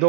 2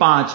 5،